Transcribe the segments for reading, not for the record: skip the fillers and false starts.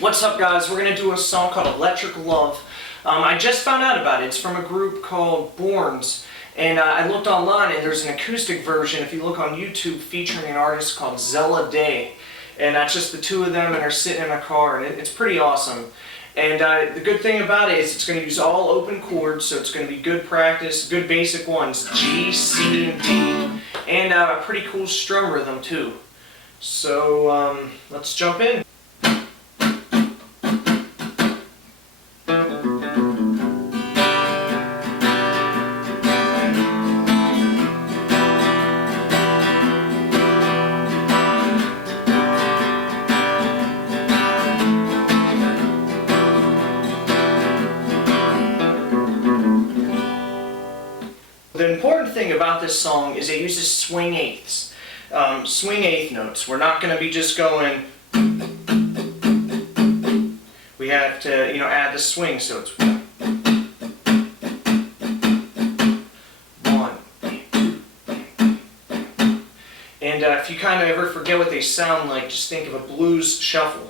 What's up, guys? We're going to do a song called Electric Love. I just found out about it. It's from a group called Chords, and I looked online and there's an acoustic version, if you look on YouTube, featuring an artist called Songs-Zella. And that's just the two of them, and they're sitting in a car, and it's pretty awesome. And the good thing about it is it's going to use all open chords, so it's going to be good practice, good basic ones, G, C, and D, and a pretty cool strum rhythm too. So let's jump in. The important thing about this song is it uses swing eighths, swing eighth notes. We're not going to be just going. We have to, add the swing, so it's 1, 2, and if you kind of ever forget what they sound like, just think of a blues shuffle.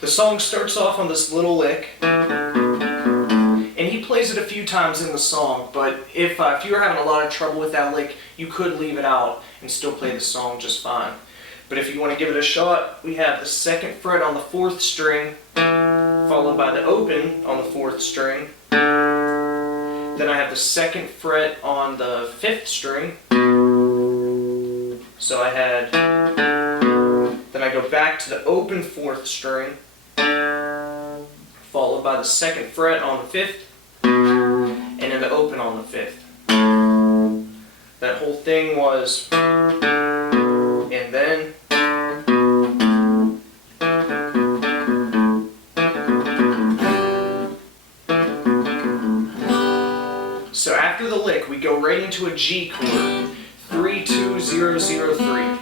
The song starts off on this little lick, and he plays it a few times in the song, but if you're having a lot of trouble with that lick, you could leave it out and still play the song just fine. But if you want to give it a shot, we have the 2nd fret on the 4th string, followed by the open on the 4th string. Then I have the 2nd fret on the 5th string. So I had, then I go back to the open 4th string, followed by the 2nd fret on the 5th, and then the open on the 5th. That whole thing was, and then, so after the lick, we go right into a G chord, 3, 2, 0, 0, 3.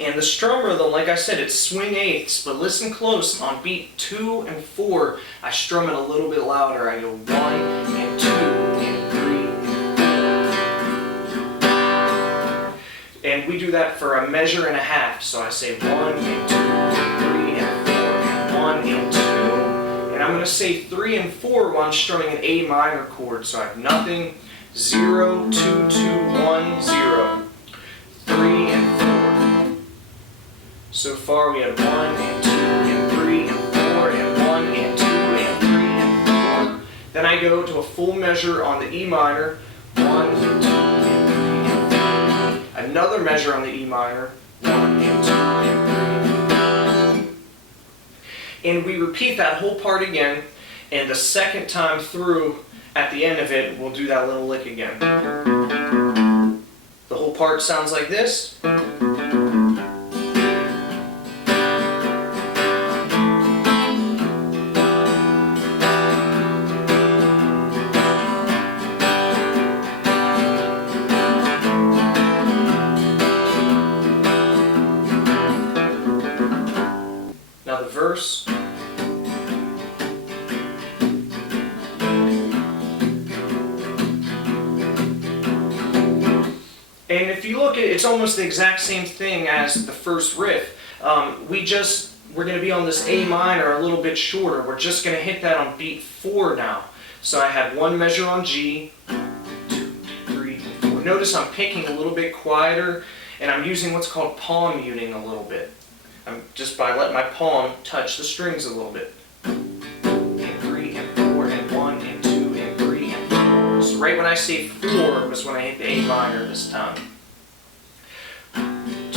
And the strum rhythm, like I said, it's swing eighths, but listen close. On beat 2 and 4, I strum it a little bit louder. I go 1 and 2 and 3 and we do that for a measure and a half. So I say 1 and 2 and 3 and 4 and 1 and 2. And I'm going to say 3 and 4 while I'm strumming an A minor chord. So I have nothing, 0, 2, 2, 1, 0, 3 and 4. So far we had 1 and 2 and 3 and 4 and 1 and 2 and 3 and 4. Then I go to a full measure on the E minor, 1 and 2 and 3 and 4. Another measure on the E minor, 1 and 2 and 3. And we repeat that whole part again, and the second time through, at the end of it, we'll do that little lick again. The whole part sounds like this. Now the verse. And if you look at it, it's almost the exact same thing as the first riff. We're going to be on this A minor a little bit shorter. We're just going to hit that on beat 4 now. So I have one measure on G, 2, 3, 4. Notice I'm picking a little bit quieter, and I'm using what's called palm muting a little bit. I'm just by letting my palm touch the strings a little bit. And 3 and 4 and 1 and 2 and 3 and 4. So right when I say 4 was when I hit the A minor this time. 2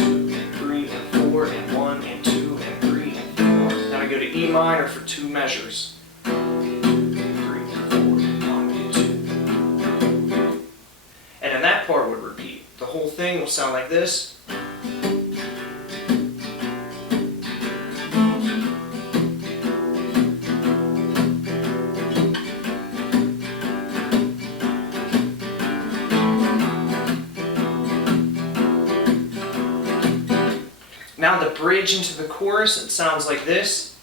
and 3 and 4 and 1 and 2 and 3 and 4. Then I go to E minor for 2 measures. 3 and 4 and 1 and 2. And then that part would repeat. The whole thing will sound like this. Now the bridge into the chorus, it sounds like this.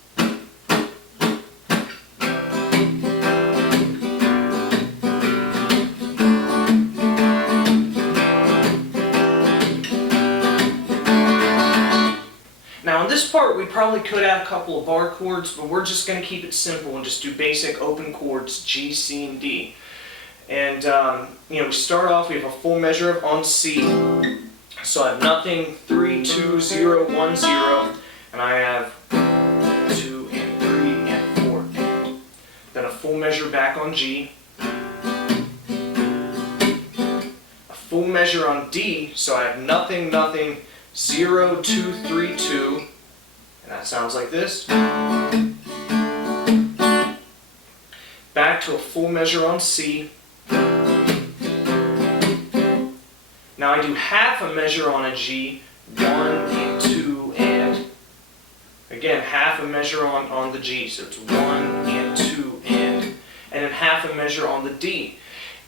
Now in this part we probably could add a couple of bar chords, but we're just going to keep it simple and just do basic open chords G, C, and D. And we start off, we have a full measure on C. So I have nothing, 3, 2, 0, 1, 0, and I have 2 and 3 and 4. Then a full measure back on G. A full measure on D, so I have nothing, nothing, 0, 2, 3, 2, and that sounds like this. Back to a full measure on C. Now I do half a measure on a G, 1 and 2 and, again, half a measure on the G, so it's 1 and 2 and then half a measure on the D.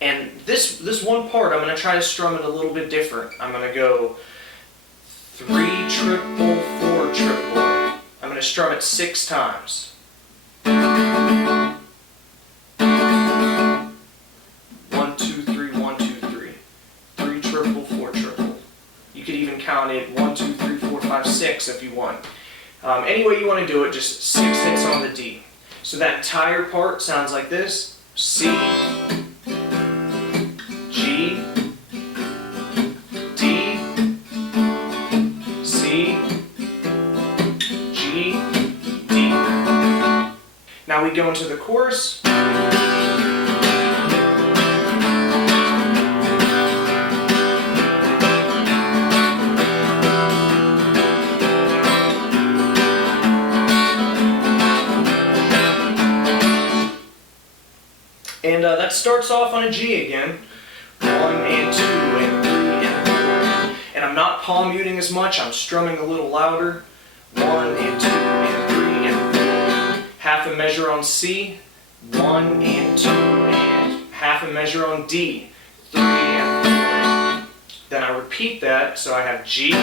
And this one part, I'm going to try to strum it a little bit different. I'm going to go 3 triple, 4 triple. I'm going to strum it 6 times. 1, 2, 3, 1, 2, 3. 3 triple, 4 triple. You could even count it 1, 2, 3, 4, 5, 6 if you want. Any way you want to do it, just 6 hits on the D. So that entire part sounds like this. C, G, D, C, G, D. Now we go into the chorus. And that starts off on a G again. 1 and 2 and 3 and 4. And I'm not palm muting as much, I'm strumming a little louder. 1 and 2 and 3 and 4. Half a measure on C. 1 and 2 and half a measure on D. 3 and 4. Then I repeat that, so I have G, C,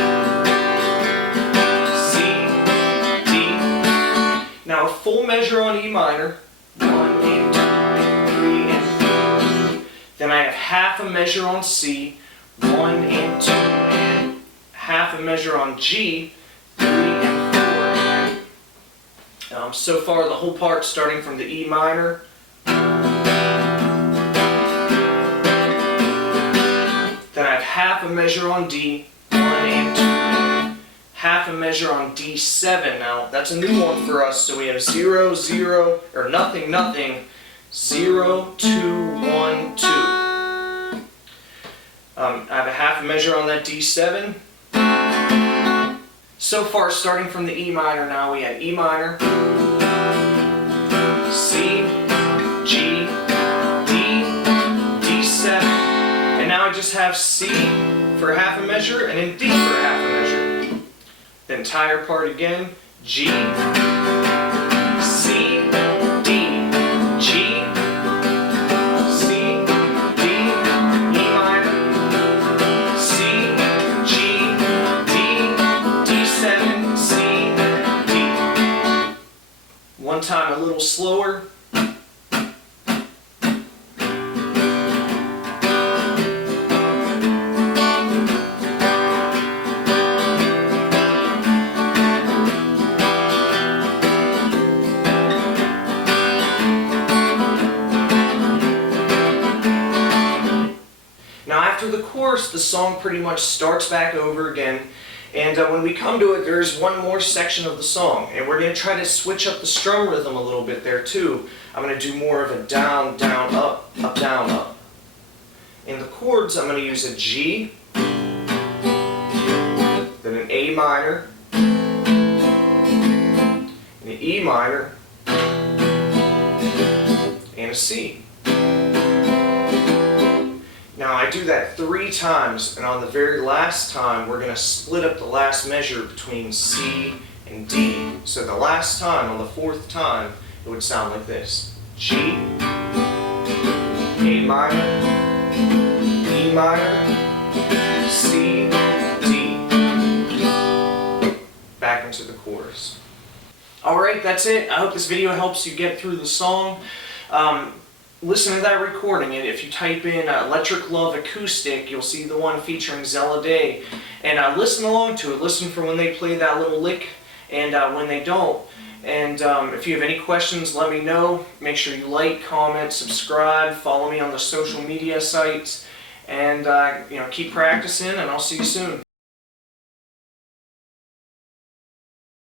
D. Now a full measure on E minor. 1 and 2. Then I have half a measure on C, 1 and 2 and half a measure on G, 3 and 4. So far the whole part starting from the E minor. Then I have half a measure on D, 1 and 2 and half a measure on D7. Now that's a new one for us, so we have 0, 0, or nothing, nothing, 0, 2, 1, 2. I have a half a measure on that D7. So far, starting from the E minor now, we have E minor, C, G, D, D7. And now I just have C for half a measure and then D for half a measure. The entire part again, G, C, D, G, one time a little slower. Now after the chorus, the song pretty much starts back over again. And when we come to it, there's one more section of the song, and we're going to try to switch up the strum rhythm a little bit there too. I'm going to do more of a down, down, up, up, down, up. In the chords, I'm going to use a G, then an A minor, and an E minor, and a C. Now I do that 3 times, and on the very last time we're going to split up the last measure between C and D. So the last time, on the 4th time, it would sound like this. G, A minor, E minor, C, D. back into the chorus. Alright, that's it. I hope this video helps you get through the song. Listen to that recording, and if you type in Electric Love Acoustic, you'll see the one featuring Zella Day. And listen along to it. Listen for when they play that little lick and when they don't. And if you have any questions, let me know. Make sure you like, comment, subscribe, follow me on the social media sites, and keep practicing, and I'll see you soon.